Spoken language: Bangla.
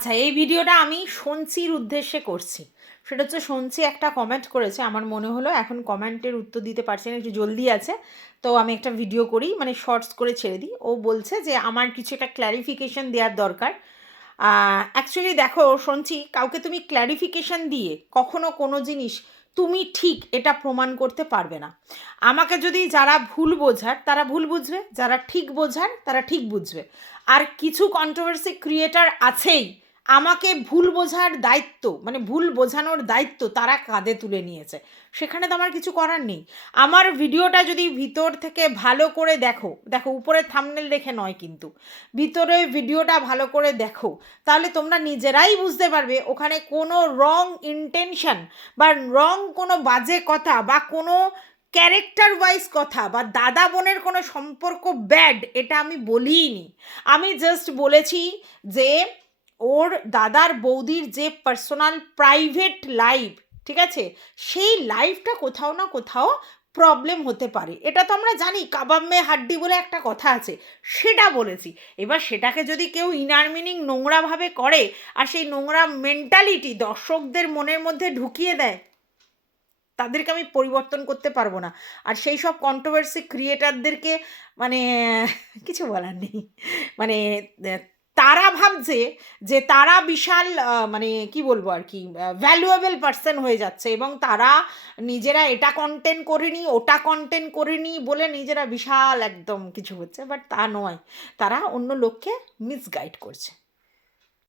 আচ্ছা, এই ভিডিওটা আমি সঞ্চির উদ্দেশ্যে করছি। সেটা হচ্ছে সঞ্চি একটা কমেন্ট করেছে। আমার মনে হলো এখন কমেন্টের উত্তর দিতে পারছি না, একটু জলদি আছে। তো আমি একটা ভিডিও করি, মানে শর্টস করে ছেড়ে দিই। ও বলছে যে আমার কিছু একটা ক্ল্যারিফিকেশন দেওয়ার দরকার। অ্যাকচুয়ালি দেখো সঞ্চি, কাউকে তুমি ক্ল্যারিফিকেশন দিয়ে কখনো কোনো জিনিস তুমি ঠিক এটা প্রমাণ করতে পারবে না। আমাকে যদি যারা ভুল বোঝার তারা ভুল বুঝবে, যারা ঠিক বোঝার তারা ঠিক বুঝবে। আর কিছু কন্ট্রোভার্সি ক্রিয়েটার আছেই, আমাকে ভুল বোঝার দায়িত্ব, মানে ভুল বোঝানোর দায়িত্ব তারা কাঁধে তুলে নিয়েছে। সেখানে তো আমার কিছু করার নেই। আমার ভিডিওটা যদি ভিতর থেকে ভালো করে দেখো, দেখো উপরে থাম্বনেল দেখে নয় কিন্তু, ভিতরে ভিডিওটা ভালো করে দেখো, তাহলে তোমরা নিজেরাই বুঝতে পারবে ওখানে কোনো রং ইন্টেনশন বা রং কোনো বাজে কথা বা কোনো ক্যারেক্টার ওয়াইজ কথা বা দাদা বোনের কোনো সম্পর্ক ব্যাড এটা আমি বলিনি। আমি জাস্ট বলেছি যে ওর দাদার বৌদির যে পার্সোনাল প্রাইভেট লাইফ, ঠিক আছে, সেই লাইফটা কোথাও না কোথাও প্রবলেম হতে পারে। এটা তো আমরা জানি, কাবাব মে হাড্ডি বলে একটা কথা আছে, সেটা বলেছি। এবার সেটাকে যদি কেউ ইনার মিনিং নোংরাভাবে করে আর সেই নোংরা মেন্টালিটি দর্শকদের মনের মধ্যে ঢুকিয়ে দেয়, তাদেরকে আমি পরিবর্তন করতে পারবো না। আর সেই সব কন্ট্রোভার্সি ক্রিয়েটারদেরকে মানে কিছু বলার নেই। মানে তারা ভাবছে যে তারা বিশাল মানে কি বলবো আর কি, ভ্যালুয়েবল পার্সন হয়ে যাচ্ছে, এবং তারা নিজেরা এটা কন্টেন্ট করেনি ওটা কন্টেন্ট করেনি বলে নিজেরা বিশাল একদম কিছু হচ্ছে, বাট তা নয়। তারা অন্য লোককে মিসগাইড করছে।